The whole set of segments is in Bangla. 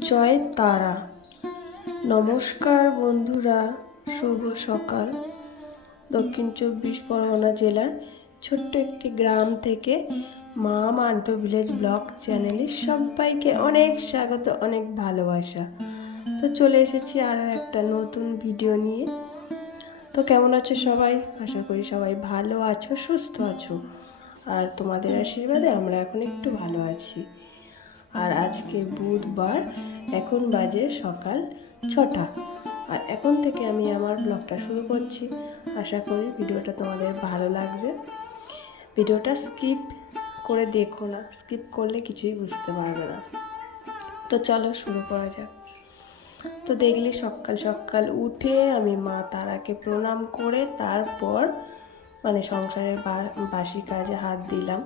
জয় তারা। নমস্কার বন্ধুরা, শুভ সকাল। দক্ষিণ চব্বিশ পরগনা জেলার ছোট্ট একটি গ্রাম থেকে মা মান্টো ভিলেজ ব্লগ চ্যানেলে সবাইকে অনেক স্বাগত, অনেক ভালোবাসা। তো চলে এসেছি আরও একটা নতুন ভিডিও নিয়ে। তো কেমন আছো সবাই? আশা করি সবাই ভালো আছো, সুস্থ আছো। আর তোমাদের আশীর্বাদে আমরা এখন একটু ভালো আছি। আর আজকে বুধবার, এখন বাজে সকাল ছটা। আর এখন থেকে আমি আমার ব্লগটা শুরু করছি। আশা করি ভিডিওটা তোমাদের ভালো লাগবে। ভিডিওটা স্কিপ করে দেখো না, স্কিপ করলে কিছুই বুঝতে পারবে না। তো চলো শুরু করা যাক। তো দেখলি সকাল সকাল উঠে আমি মা তারাকে প্রণাম করে তারপর মানে সংসারের বাসি কাজে হাত দিলাম।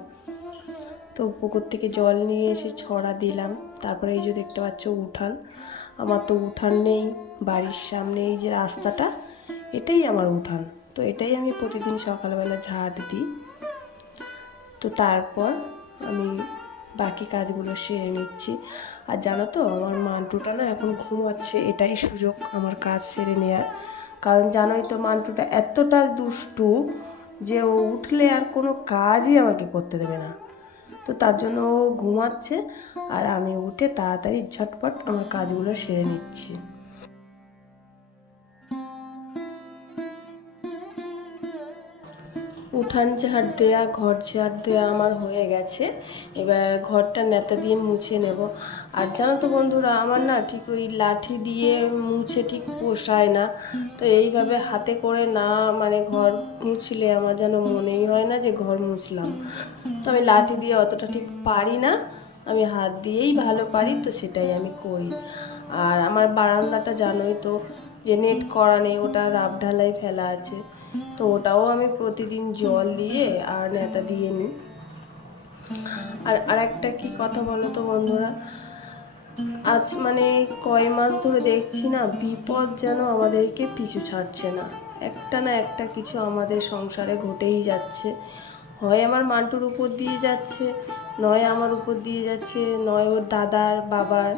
তো পুকুর থেকে জল নিয়ে এসে ছড়া দিলাম। তারপরে এই যে দেখতে পাচ্ছ উঠান। আমার তো উঠান নেই, বাড়ির সামনে এই যে রাস্তাটা, এটাই আমার উঠান। তো এটাই আমি প্রতিদিন সকালবেলা ঝাড় দিই। তো তারপর আমি বাকি কাজগুলো সেরে নিচ্ছি। আর জানো তো, আমার মান্টুটা না এখন ঘুমাচ্ছে, এটাই সুযোগ আমার কাজ সেরে নেওয়ার কারণ জানোই তো মান্টুটা এতটা দুষ্টু যে ও উঠলে আর কোনো কাজই আমাকে করতে দেবে না। তো তার জন্য ও ঘুমাচ্ছে আর আমি উঠে তাড়াতাড়ি ঝটপট আমার কাজগুলো সেরে নিচ্ছি। উঠান ঝাড় দেয়া, ঘর ঝাড় দেয়া আমার হয়ে গেছে। এবার ঘরটা নেতা দিয়ে মুছে নেব। আর জানো তো বন্ধুরা, আমার না ঠিক ওই লাঠি দিয়ে মুছে ঠিক পোষায় না। তো এইভাবে হাতে করে না মানে ঘর মুছলে আমার যেন মনেই হয় না যে ঘর মুছলাম। তো আমি লাঠি দিয়ে অতটা ঠিক পারি না। আমি হাত দিয়েই ভালো পারি, তো সেটাই আমি করি। আর আমার বারান্দাটা জানোই তো যে নেট করা নেই, ওটা রাব ঢালাই ফেলা আছে। তো ওটাও আমি প্রতিদিন জল দিয়ে আর নেতা দিয়ে নিই। আর আরেকটা কি কথা বলো তো বন্ধুরা? আজ মানে কয় মাস ধরে দেখছি না, বিপদ যেন আমাদেরকে পিছু ছাড়ছে না। একটা না একটা কিছু আমাদের সংসারে ঘটেই যাচ্ছে। হয় আমার মান্টুর উপর দিয়ে যাচ্ছে, নয় আমার উপর দিয়ে যাচ্ছে, নয় ওর দাদার, বাবার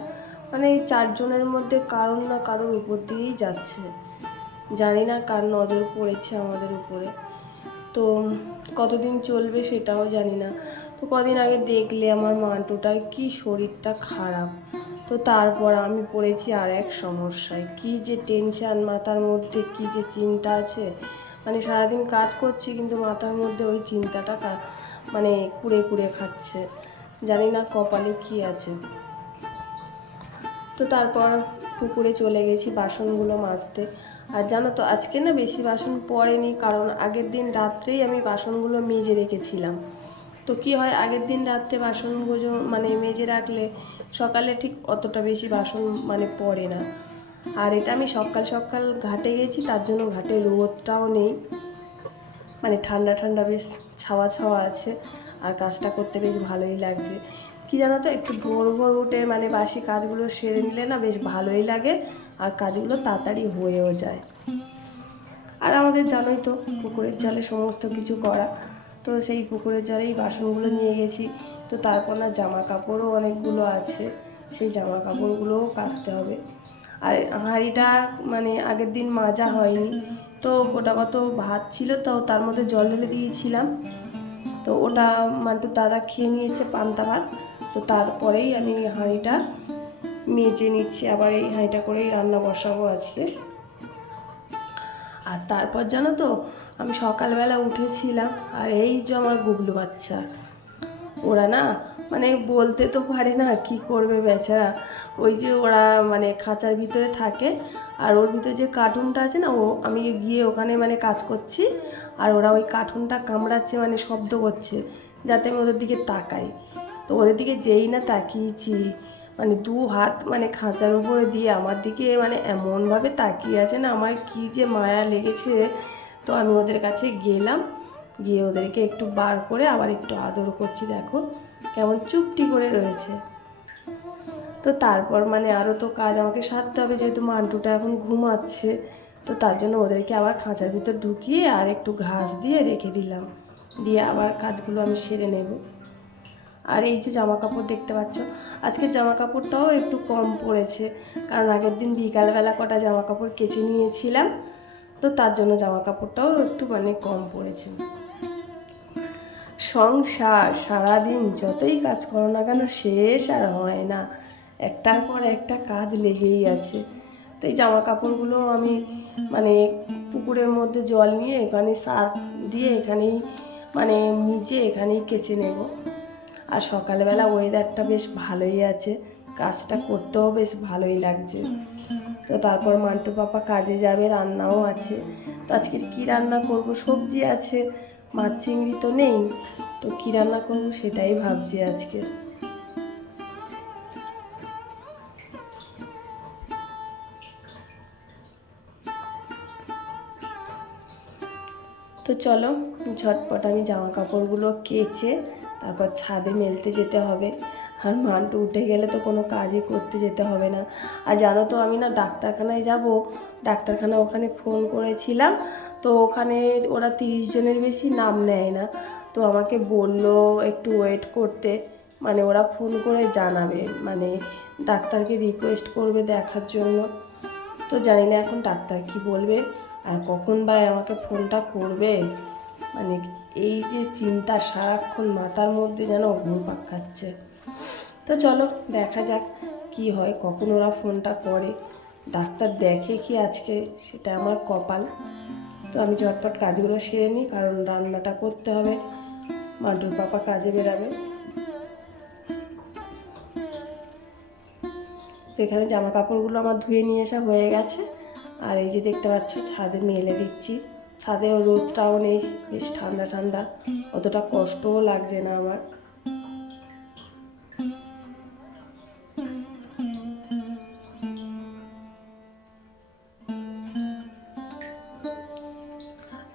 মানে এই চারজনের মধ্যে কারোর না কারোর উপর দিয়েই যাচ্ছে। জানি না কার নজর পড়েছে আমাদের উপরে। তো কতদিন চলবে সেটাও জানি না। তো কদিন আগে দেখলে আমার মান্টুটার কি শরীরটা খারাপ। তো তারপর আমি পড়েছি আর এক সমস্যায়। কি যে টেনশান মাথার মধ্যে, কি যে চিন্তা আছে। মানে সারাদিন কাজ করছি, কিন্তু মাথার মধ্যে ওই চিন্তাটা মানে কুড়ে কুড়ে খাচ্ছে। জানি না কপালে কি আছে। তো তারপর পুকুরে চলে গেছি বাসনগুলো মাজতে। আর জানো তো, আজকে না বেশি বাসন পড়েনি, কারণ আগের দিন রাত্রেই আমি বাসনগুলো মেজে রেখেছিলাম। তো কি হয়, আগের দিন রাত্রে বাসনগুলো মানে মেজে রাখলে সকালে ঠিক অতটা বেশি বাসন মানে পড়ে না। আর এটা আমি সকাল সকাল ঘাটে গেছি তার জন্য ঘাটে রোদটাও নেই। মানে ঠান্ডা ঠান্ডা বেশ ছাওয়া ছাওয়া আছে, আর কাজটা করতে বেশ ভালোই লাগছে। কি জানো তো, একটু ভোর ভোর উঠে মানে বাসি কাজগুলো সেরে নিলে না বেশ ভালোই লাগে, আর কাজগুলো তাড়াতাড়ি হয়েও যায়। আর আমাদের জানোই তো, পুকুরের জলে সমস্ত কিছু করা। তো সেই পুকুরের জলেই বাসনগুলো নিয়ে গেছি। তো তারপর না জামা কাপড়ও অনেকগুলো আছে, সেই জামা কাপড়গুলোও কাচতে হবে। আর হাঁড়িটা মানে আগের দিন মাজা হয়নি। তো ওটা কত ভাত ছিল, তো তার মধ্যে জল ঢেলে দিয়েছিলাম। তো ওটা মান্টুর দাদা খেয়ে নিয়েছে পান্তা ভাত। তো তারপরেই আমি হাঁড়িটা মেজে নিচ্ছি, আবার এই হাঁড়িটা করেই রান্না বসাবো আজকে। আর তারপর জানো তো, আমি সকালবেলা উঠেছিলাম, আর এই যে আমার গুগলু বাচ্চা, ওরা না মানে বলতে তো পারে না কি করবে বেচারা। ওই যে ওরা মানে খাঁচার ভিতরে থাকে আর ওর ভিতরে যে কার্টুনটা আছে না, ও আমি গিয়ে ওখানে মানে কাজ করছি আর ওরা ওই কার্টুনটা কামড়াচ্ছে মানে শব্দ করছে যাতে আমি ওদের দিকে তাকাই। তো ওদের দিকে যেই না তাকিয়েছি মানে দু হাত মানে খাঁচার উপরে দিয়ে আমার দিকে মানে এমনভাবে তাকিয়ে আছে না, আমার কি যে মায়া লেগেছে। তো আমি ওদের কাছে গেলাম, গিয়ে ওদেরকে একটু বার করে আবার একটু আদর করছি, দেখো। কেমন চুপটি করে রয়েছে। তো তারপর মানে আরও তো কাজ আমাকে সারতে হবে, যেহেতু মান্টুটা এখন ঘুমাচ্ছে, তো তার জন্য ওদেরকে আবার খাঁচার ভিতর ঢুকিয়ে আর একটু ঘাস দিয়ে রেখে দিলাম। দিয়ে আবার কাজগুলো আমি সেরে নেব। আর এই যে জামা কাপড় দেখতে পাচ্ছ আজকে জামা কাপড়টাও একটু কম পড়েছে, কারণ আগের দিন বিকালবেলা কটা জামা কাপড় কেচে নিয়েছিলাম, তো তার জন্য জামা কাপড়টাও একটু মানে কম পড়েছে। সংসার, সারাদিন যতই কাজ করো না কেন শেষ আর হয় না। একটার পর একটা কাজ লেগেই আছে। তো এই জামা কাপড়গুলো আমি মানে পুকুরের মধ্যে জল নিয়ে এখানে সার্ফ দিয়ে এখানেই মানে নিচে এখানেই কেচে নেব। আর সকালবেলা ওয়েদারটা বেশ ভালোই আছে। কাজটা করতেও বেশ ভালোই লাগছে। তো তারপর মান্টু পাপা কাজে যাবে, রান্নাও আছে। তো আজকে কী রান্না করব? সবজি আছে। মাছ চিংড়ি তো নেই, তো কী রান্না করব সেটাই ভাবছি আজকে। তো চলো, ঝটপট আমি জামা কাপড়গুলো কেচে তারপর ছাদে মেলতে যেতে হবে। আর মান্টু উঠে গেলে তো কোনো কাজই করতে যেতে হবে না। আর জানো তো আমি না ডাক্তারখানায় যাব, ডাক্তারখানা ওখানে ফোন করেছিলাম, তো ওখানে ওরা তিরিশ জনের বেশি নাম নেয় না। তো আমাকে বলল একটু ওয়েট করতে মানে ওরা ফোন করে জানাবে মানে ডাক্তারকে রিকোয়েস্ট করবে দেখার জন্য। তো জানি না এখন ডাক্তার কি বলবে, আর কখন বা আমাকে ফোনটা করবে। মানে এই যে চিন্তা সারাক্ষণ মাথার মধ্যে যেন ঘুরপাক খাচ্ছে তো চলো দেখা যাক কি হয়, কখন ওরা ফোনটা করে। ডাক্তার দেখে কি আজকে সেটা আমার কপাল। তো আমি ঝটপট কাজগুলো সেরে নিই, কারণ রান্নাটা করতে হবে। মান্টুর পাপা কাজে বেরাবে। তো এখানে জামা কাপড়গুলো আমার ধুয়ে নিয়ে আসা হয়ে গেছে। আর এই যে দেখতে পাচ্ছ, ছাদে মেলে দিচ্ছি। ছাদে রোদটাও নেই, বেশ ঠান্ডা ঠান্ডা। অতটা কষ্টও লাগছে না আমার।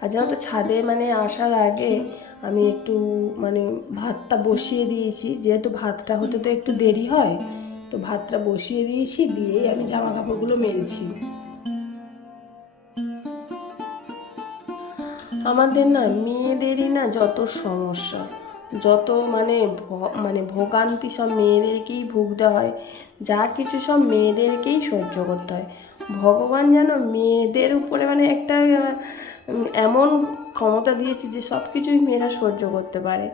আর জানো তো ছাদে মানে আসার আগে আমি একটু মানে ভাতটা বসিয়ে দিয়েছি। যেহেতু ভাতটা হতে তো একটু দেরি হয়, তো ভাতটা বসিয়ে দিয়েছি, দিয়েই আমি জামা কাপড়গুলো মেলছি। আমাদের না মেয়েদেরই না যত সমস্যা, যত মানে মানে ভোগান্তি সব মেয়েদেরকেই ভুগতে হয়, যা কিছু সব মেয়েদেরকেই সহ্য করতে হয়। ভগবান যেন মেয়েদের উপরে মানে একটা এমন ক্ষমতা দিয়েছে যে সব কিছুই মেয়েরা সহ্য করতে পারে।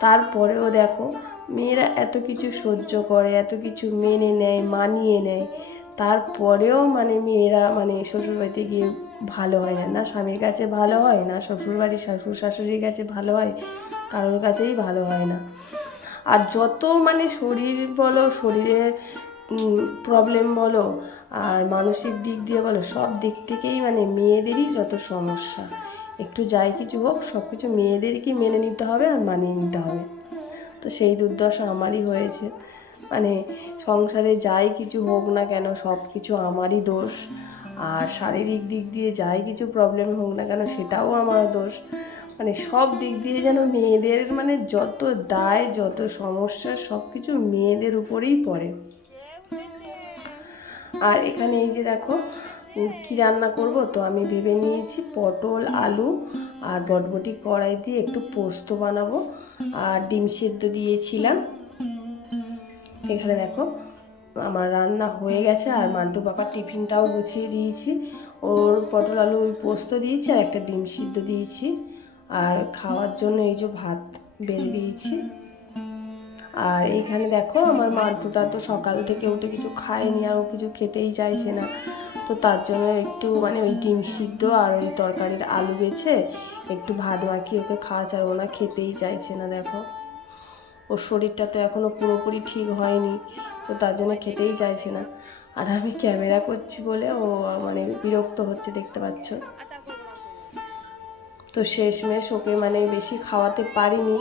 তারপরেও দেখো, মেয়েরা এত কিছু সহ্য করে, এত কিছু মেনে নেয়, মানিয়ে নেয়। তারপরেও মানে মেয়েরা মানে শ্বশুরবাড়িতে গিয়ে ভালো হয় না। না স্বামীর কাছে ভালো হয়, না শ্বশুরবাড়ির শাশুড় শাশুড়ির কাছে ভালো হয়, কারোর কাছেই ভালো হয় না। আর যত মানে শরীর বলো, শরীরের প্রবলেম বলো আর মানসিক দিক দিয়ে বলো, সব দিক থেকেই মানে মেয়েদেরই যত সমস্যা। একটু যাই কিছু হোক, সব কিছু মেয়েদেরকেই মেনে নিতে হবে আর মানিয়ে নিতে হবে। তো সেই দুর্দশা আমারই হয়েছে। মানে সংসারে যাই কিছু হোক না কেন, সব কিছু আমারই দোষ। আর শারীরিক দিক দিয়ে যাই কিছু প্রবলেম হোক না কেন, সেটাও আমার দোষ। মানে সব দিক দিয়ে যেন মেয়েদের মানে যত দায়, যত সমস্যা, সব কিছু মেয়েদের উপরেই পড়ে। আর এখানে এই যে দেখো কি রান্না করব? তো আমি ভেবে নিয়েছি পটল, আলু আর বটবটি কড়াই দিয়ে একটু পোস্ত বানাবো আর ডিম সেদ্ধ দিয়েছিলাম। এখানে দেখো, আমার রান্না হয়ে গেছে আর মান্টু বাবার টিফিনটাও গুছিয়ে দিয়েছি। ওর পটল, আলু ওই পোস্ত দিয়েছি আর একটা ডিম সিদ্ধ দিয়েছি। আর খাওয়ার জন্য এই যে ভাত বেড়ে দিয়েছি। আর এইখানে দেখো আমার মান্টুটা তো সকাল থেকে উঠে কিছু খায়নি আর ও কিছু খেতেই চাইছে না। তো তার জন্য একটু মানে ওই ডিম সিদ্ধ আর ওই তরকারির আলু বেছে একটু ভাত মাখিয়ে ওকে খাওয়া চাই ওনা খেতেই চাইছে না, দেখো। ওর শরীরটা তো এখনও পুরোপুরি ঠিক হয়নি, তো তার জন্য খেতেই চাইছে না। আর আমি ক্যামেরা করছি বলে ও মানে বিরক্ত হচ্ছে, দেখতে পাচ্ছ? তো শেষমেশ ওকে মানে বেশি খাওয়াতে পারিনি।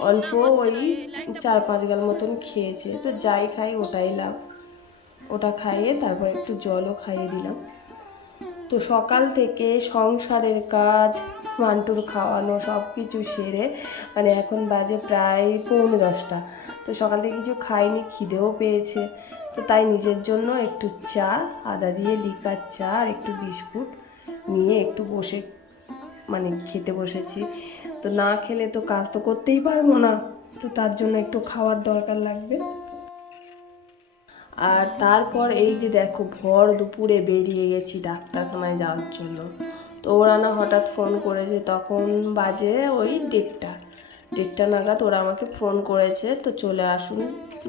অল্প ওই চার পাঁচ গাল মতন খেয়েছে। তো যাই খাই, ওটাই লাভ। ওটা খাইয়ে তারপর একটু জলও খাইয়ে দিলাম। তো সকাল থেকে সংসারের কাজ, মান্টুর খাওয়ানো সব কিছু সেরে মানে এখন বাজে প্রায় পৌনে দশটা। তো সকাল থেকে কিছু খাইনি, খিদেও পেয়েছে। তো তাই নিজের জন্য একটু চা, আদা দিয়ে লিকার চা আর একটু বিস্কুট নিয়ে একটু বসে মানে খেতে বসেছি। তো না খেলে তো কাজ তো করতেই পারব না। তো তার জন্য একটু খাওয়ার দরকার লাগবে। আর তারপর এই যে দেখো, ভর দুপুরে বেরিয়ে গেছি ডাক্তারখানায় যাওয়ার জন্য। তো ওরা না হঠাৎ ফোন করেছে, তখন বাজে ওই দেড়টা। দেড়টা নাগাদ ওরা আমাকে ফোন করেছে, তো চলে আসুন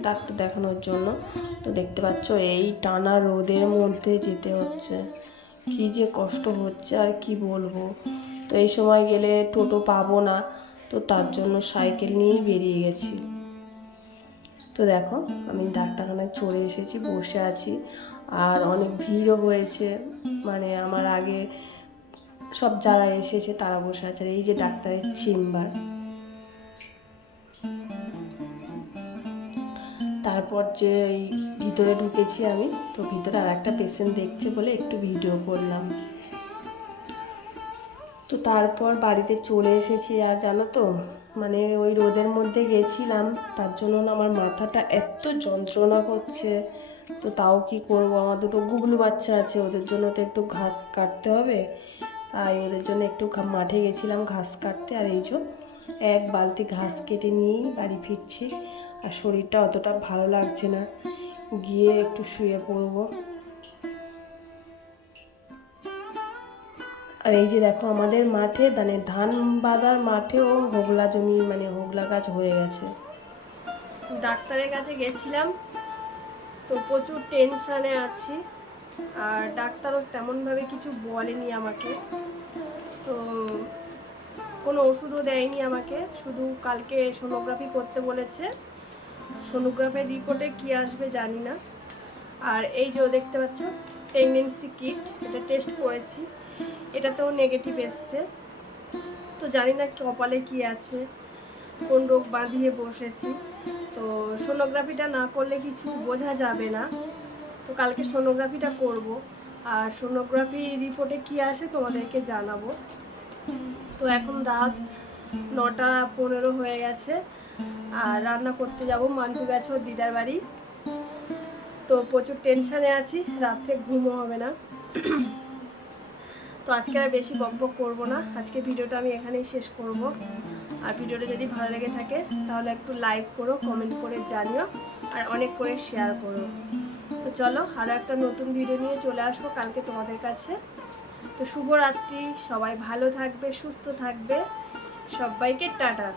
ডাক্তার দেখানোর জন্য। তো দেখতে পাচ্ছ, এই টানা রোদের মধ্যে যেতে হচ্ছে। কি যে কষ্ট হচ্ছে আর কি বলব। তো এই সময় গেলে টোটো পাবো না, তো তার জন্য সাইকেল নিয়েই বেরিয়ে গেছি। তো দেখো, আমি ডাক্তারখানায় চলে এসেছি, বসে আছি। আর অনেক ভিড়ও হয়েছে মানে আমার আগে সব যারা এসেছে তারা বসে আছে এই যে ডাক্তারের চেম্বার। তারপর যে এই ভিতরে ঢুকেছি আমি, তো ভিতরে আর একটা পেশেন্ট দেখছে বলে একটু ভিডিও করলাম। তো তারপর বাড়িতে চলে এসেছি, আর জানো তো মানে ওই রোদের মধ্যে গেছিলাম, তার জন্য আমার মাথাটা এত যন্ত্রণা করছে। তো তাও কি করব? আমার দুটো গুগলু বাচ্চা আছে, ওদের জন্য তো একটু ঘাস কাটতে হবে। তাই ওদের জন্য একটু মাঠে গেছিলাম ঘাস কাটতে, আর এই এক বালতি ঘাস কেটে নিয়েই বাড়ি ফিরছি, আর শরীরটা অতটা ভালো লাগছে না। গিয়ে একটু শুয়ে পড়ব। আর এই যে দেখো আমাদের মাঠে মানে ধান বাঁধার মাঠেও হোগলা জমি মানে হোগলা গাছ হয়ে গেছে। ডাক্তারের কাছে গেছিলাম, তো প্রচুর টেনশানে আছি। আর ডাক্তারও তেমনভাবে কিছু বলেনি আমাকে। তো কোনো ওষুধও দেয়নি আমাকে, শুধু কালকে সোনোগ্রাফি করতে বলেছে। সোনোগ্রাফির রিপোর্টে কি আসবে জানি না। আর এই যে দেখতে পাচ্ছ প্রেগনেন্সি কিট, এটা টেস্ট করেছি। এটাতেও নেগেটিভ এসছে। তো জানি না কপালে কি আছে, কোন রোগ বাঁধিয়ে বসেছি। তো সোনোগ্রাফিটা না করলে কিছু বোঝা যাবে না। তো কালকে সোনোগ্রাফিটা করব। আর সোনোগ্রাফি রিপোর্টে কি আসে তোমাদেরকে জানাব। তো এখন রাত নটা পনেরো হয়ে গেছে। আর রান্না করতে যাব মান্টু গেছে ওর দিদার বাড়ি। তো প্রচুর টেনশানে আছি, রাত্রে ঘুমও হবে না। তো আজকে আর বেশি করব করব না। আজকে ভিডিওটা আমি এখানেই শেষ করব। আর ভিডিওটা যদি ভালো লেগে থাকে, তাহলে একটু লাইক করো কমেন্ট করে জানিও, আর অনেক করে শেয়ার করো। তো চলো আরও একটা নতুন ভিডিও নিয়ে চলে আসব কালকে তোমাদের কাছে। তো শুভরাত্রি, সবাই ভালো থাকবে, সুস্থ থাকবে। সবাইকে টাটা।